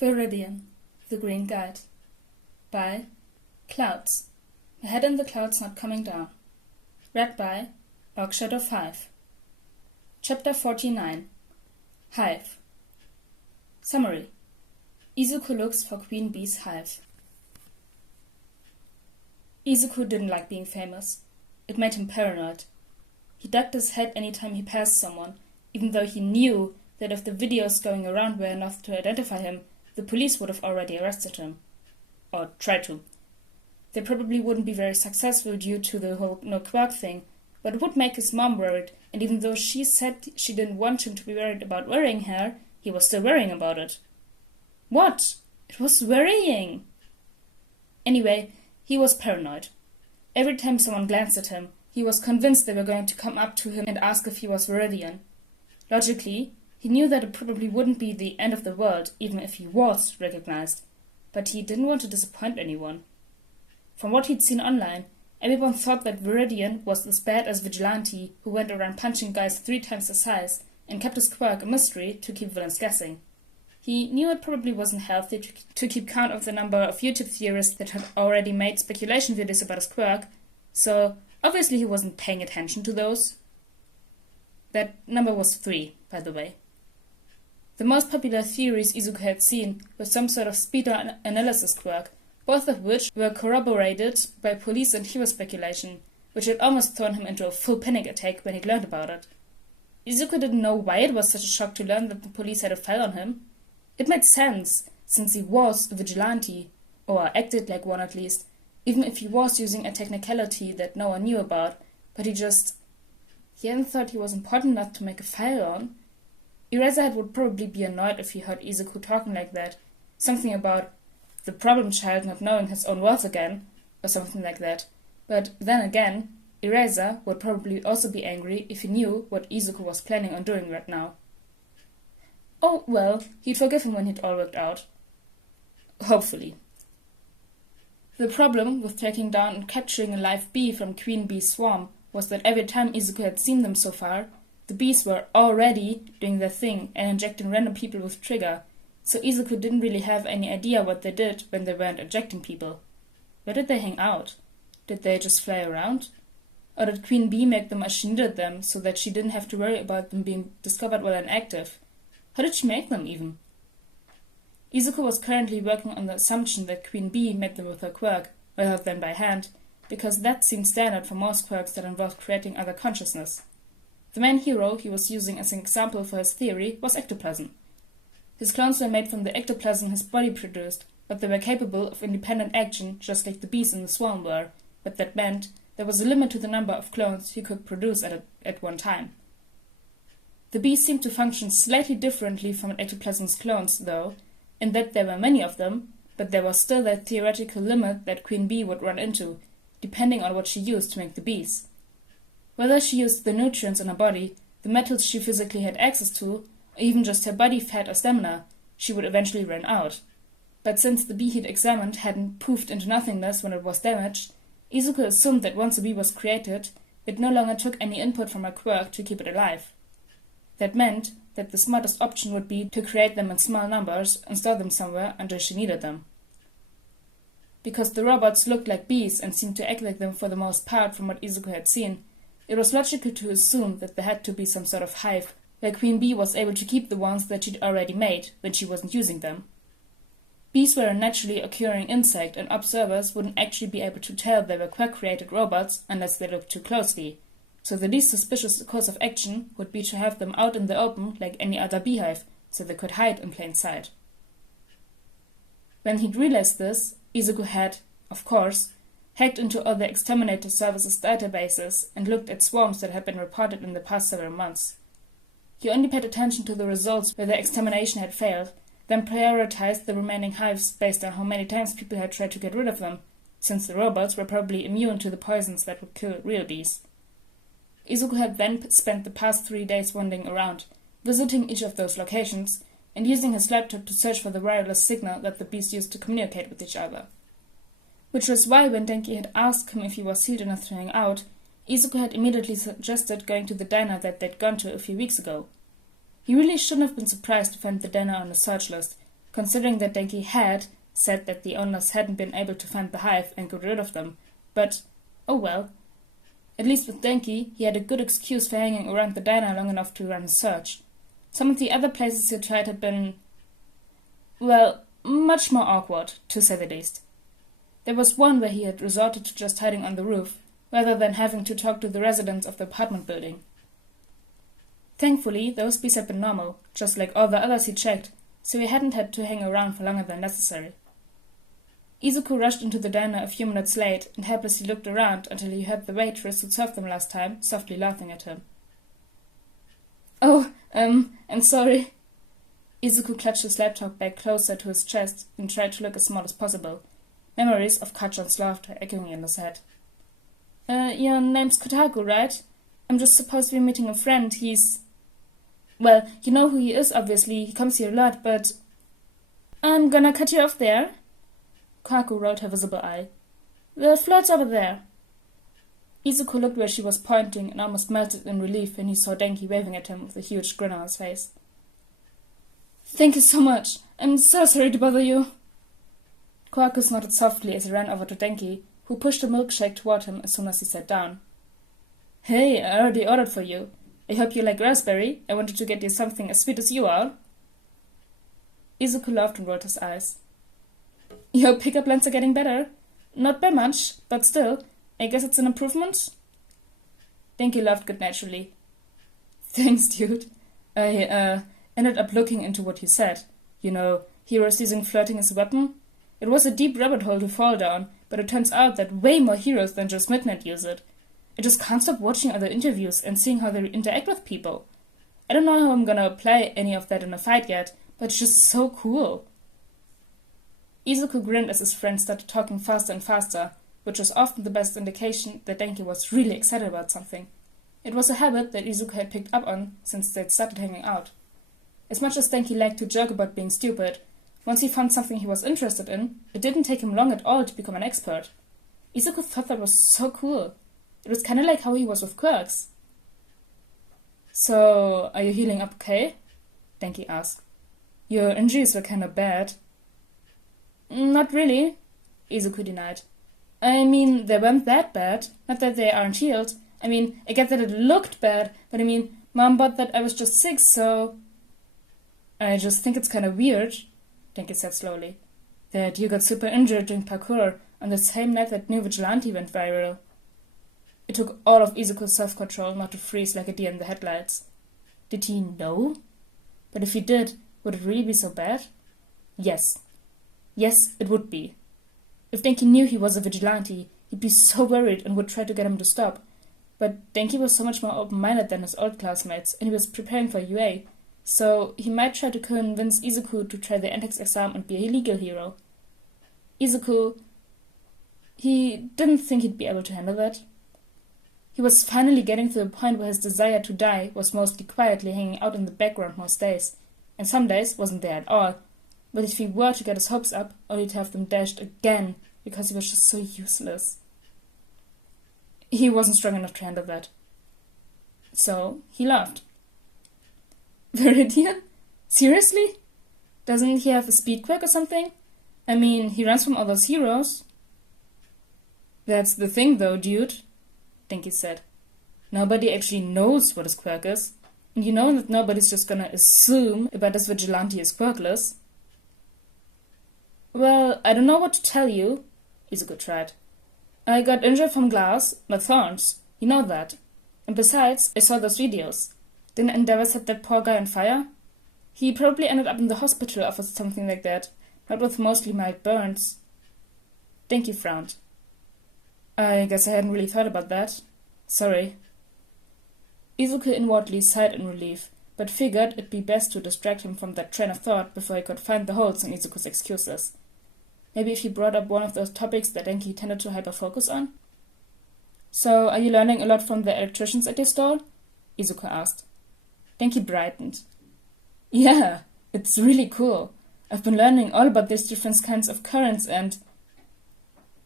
Viridian, The Green Guide. By Clouds. My head in the clouds not coming down. Read by Shadow 5. Chapter 49. Hive. Summary. Izuku looks for Queen Bee's hive. Izuku didn't like being famous. It made him paranoid. He ducked his head anytime he passed someone, even though he knew that if the videos going around were enough to identify him, the police would have already arrested him. Or tried to. They probably wouldn't be very successful due to the whole no quirk thing, but it would make his mom worried, and even though she said she didn't want him to be worried about wearing hair, he was still worrying about it. What? It was worrying! Anyway, he was paranoid. Every time someone glanced at him, he was convinced they were going to come up to him and ask if he was Viridian. Logically, he knew that it probably wouldn't be the end of the world, even if he was recognized, but he didn't want to disappoint anyone. From what he'd seen online, everyone thought that Viridian was as bad as Vigilante, who went around punching guys 3 times his size and kept his quirk a mystery to keep villains guessing. He knew it probably wasn't healthy to keep count of the number of YouTube theorists that had already made speculation videos about his quirk, so obviously he wasn't paying attention to those. That number was 3, by the way. The most popular theories Izuku had seen were some sort of speed analysis quirk, both of which were corroborated by police and hero speculation, which had almost thrown him into a full panic attack when he'd learned about it. Izuku didn't know why it was such a shock to learn that the police had a file on him. It made sense, since he was a vigilante, or acted like one at least, even if he was using a technicality that no one knew about, but he hadn't thought he was important enough to make a file on. Eraserhead would probably be annoyed if he heard Izuku talking like that, something about the problem child not knowing his own words again, or something like that. But then again, Eraser would probably also be angry if he knew what Izuku was planning on doing right now. Oh, well, he'd forgive him when it all worked out. Hopefully. The problem with tracking down and capturing a live bee from Queen Bee's swarm was that every time Izuku had seen them so far, the bees were already doing their thing and injecting random people with trigger, so Izuku didn't really have any idea what they did when they weren't injecting people. Where did they hang out? Did they just fly around? Or did Queen Bee make them as she needed them so that she didn't have to worry about them being discovered while inactive? How did she make them even? Izuku was currently working on the assumption that Queen Bee made them with her quirk, rather than by hand, because that seemed standard for most quirks that involved creating other consciousness. The main hero he was using as an example for his theory was ectoplasm. His clones were made from the ectoplasm his body produced, but they were capable of independent action just like the bees in the swarm were, but that meant there was a limit to the number of clones he could produce at one time. The bees seemed to function slightly differently from ectoplasm's clones, though, in that there were many of them, but there was still that theoretical limit that Queen Bee would run into, depending on what she used to make the bees. Whether she used the nutrients in her body, the metals she physically had access to, or even just her body fat or stamina, she would eventually run out. But since the bee he'd examined hadn't poofed into nothingness when it was damaged, Izuku assumed that once a bee was created, it no longer took any input from her quirk to keep it alive. That meant that the smartest option would be to create them in small numbers and store them somewhere until she needed them. Because the robots looked like bees and seemed to act like them for the most part from what Izuku had seen, it was logical to assume that there had to be some sort of hive where Queen Bee was able to keep the ones that she'd already made when she wasn't using them. Bees were a naturally occurring insect, and observers wouldn't actually be able to tell they were quirk-created robots unless they looked too closely, so the least suspicious course of action would be to have them out in the open like any other beehive, so they could hide in plain sight. When he'd realized this, Izuku had, of course, hacked into all the Exterminator Service's databases and looked at swarms that had been reported in the past several months. He only paid attention to the results where the extermination had failed, then prioritized the remaining hives based on how many times people had tried to get rid of them, since the robots were probably immune to the poisons that would kill real bees. Izuku had then spent the past 3 days wandering around, visiting each of those locations, and using his laptop to search for the wireless signal that the bees used to communicate with each other. Which was why when Denki had asked him if he was healed enough to hang out, Izuku had immediately suggested going to the diner that they'd gone to a few weeks ago. He really shouldn't have been surprised to find the diner on the search list, considering that Denki had said that the owners hadn't been able to find the hive and get rid of them. But, oh well. At least with Denki, he had a good excuse for hanging around the diner long enough to run a search. Some of the other places he tried had been, well, much more awkward, to say the least. There was one where he had resorted to just hiding on the roof, rather than having to talk to the residents of the apartment building. Thankfully, those bees had been normal, just like all the others he checked, so he hadn't had to hang around for longer than necessary. Izuku rushed into the diner a few minutes late and helplessly looked around until he heard the waitress who served them last time softly laughing at him. "Oh, I'm sorry." Izuku clutched his laptop bag closer to his chest and tried to look as small as possible, memories of Kacchan's laughter echoing in his head. Your name's Kotaku, right? I'm just supposed to be meeting a friend. He's... Well, you know who he is, obviously. He comes here a lot, but... I'm gonna cut you off there. Kaku rolled her visible eye. The float's over there. Izuku looked where she was pointing and almost melted in relief when he saw Denki waving at him with a huge grin on his face. Thank you so much. I'm so sorry to bother you. Kaku nodded softly as he ran over to Denki, who pushed a milkshake toward him as soon as he sat down. Hey, I already ordered for you. I hope you like raspberry. I wanted to get you something as sweet as you are. Izuku laughed and rolled his eyes. Your pickup lines are getting better. Not by much, but still, I guess it's an improvement? Denki laughed good-naturedly. Thanks, dude. I ended up looking into what you said. You know, heroes using flirting as a weapon? It was a deep rabbit hole to fall down, but it turns out that way more heroes than just Midnight use it. I just can't stop watching other interviews and seeing how they interact with people. I don't know how I'm gonna apply any of that in a fight yet, but it's just so cool. Izuku grinned as his friend started talking faster and faster, which was often the best indication that Denki was really excited about something. It was a habit that Izuku had picked up on since they'd started hanging out. As much as Denki liked to joke about being stupid, once he found something he was interested in, it didn't take him long at all to become an expert. Izuku thought that was so cool. It was kind of like how he was with quirks. So, are you healing up okay? Denki asked. Your injuries were kind of bad. Not really, Izuku denied. I mean, they weren't that bad. Not that they aren't healed. I mean, I get that it looked bad, but I mean, Mom thought that I was just sick, so... I just think it's kind of weird, Denki said slowly, that you got super injured during parkour on the same night that New Vigilante went viral. It took all of Izuku's self-control not to freeze like a deer in the headlights. Did he know? But if he did, would it really be so bad? Yes. Yes, it would be. If Denki knew he was a vigilante, he'd be so worried and would try to get him to stop. But Denki was so much more open-minded than his old classmates, and he was preparing for UA, so he might try to convince Izuku to try the NTEX exam and be a legal hero. Izuku... he didn't think he'd be able to handle that. He was finally getting to the point where his desire to die was mostly quietly hanging out in the background most days, and some days wasn't there at all. But if he were to get his hopes up, only to have them dashed again, because he was just so useless. He wasn't strong enough to handle that. So, he laughed. Viridian? Seriously? Doesn't he have a speed quirk or something? I mean, he runs from all those heroes. That's the thing though, dude, Denki said. Nobody actually knows what his quirk is. And you know that nobody's just gonna assume about this vigilante is quirkless. Well, I don't know what to tell you, Izuku tried. I got injured from glass, not thorns. You know that. And besides, I saw those videos. Didn't Endeavor set that poor guy on fire? He probably ended up in the hospital or something like that, but with mostly mild burns. Denki frowned. I guess I hadn't really thought about that. Sorry. Izuku inwardly sighed in relief, but figured it'd be best to distract him from that train of thought before he could find the holes in Izuku's excuses. Maybe if he brought up one of those topics that Denki tended to hyper-focus on? So, are you learning a lot from the electricians at your store? Izuku asked. Denki brightened. Yeah, it's really cool. I've been learning all about these different kinds of currents and...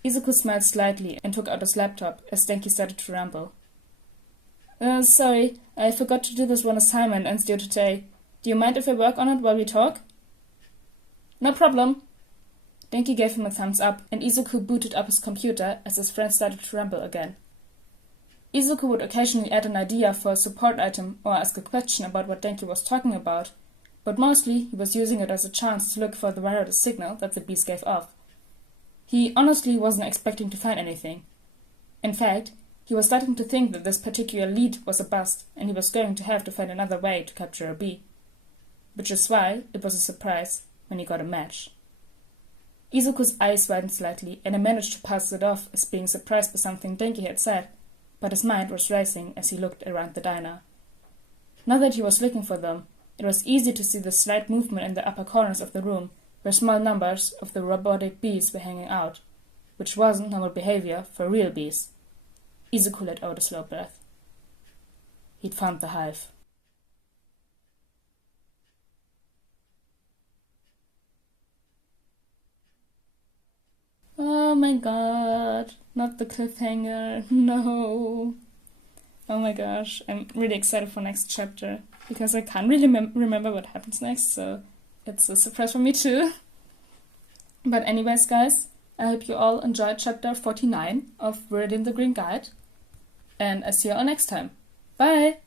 Izuku smiled slightly and took out his laptop as Denki started to ramble. Sorry, I forgot to do this one assignment and due today. Do you mind if I work on it while we talk? No problem. Denki gave him a thumbs up, and Izuku booted up his computer as his friend started to rumble again. Izuku would occasionally add an idea for a support item or ask a question about what Denki was talking about, but mostly he was using it as a chance to look for the wireless signal that the beast gave off. He honestly wasn't expecting to find anything. In fact, he was starting to think that this particular lead was a bust, and he was going to have to find another way to capture a bee. Which is why it was a surprise when he got a match. Izuku's eyes widened slightly, and he managed to pass it off as being surprised by something Denki had said, but his mind was racing as he looked around the diner. Now that he was looking for them, it was easy to see the slight movement in the upper corners of the room, where small numbers of the robotic bees were hanging out, which wasn't normal behavior for real bees. Izuku let out a slow breath. He'd found the hive. Oh my god, not the cliffhanger, no. Oh my gosh, I'm really excited for next chapter, because I can't really remember what happens next, so it's a surprise for me too. But anyways, guys, I hope you all enjoyed chapter 49 of Viridian the Green Guide, and I see you all next time. Bye!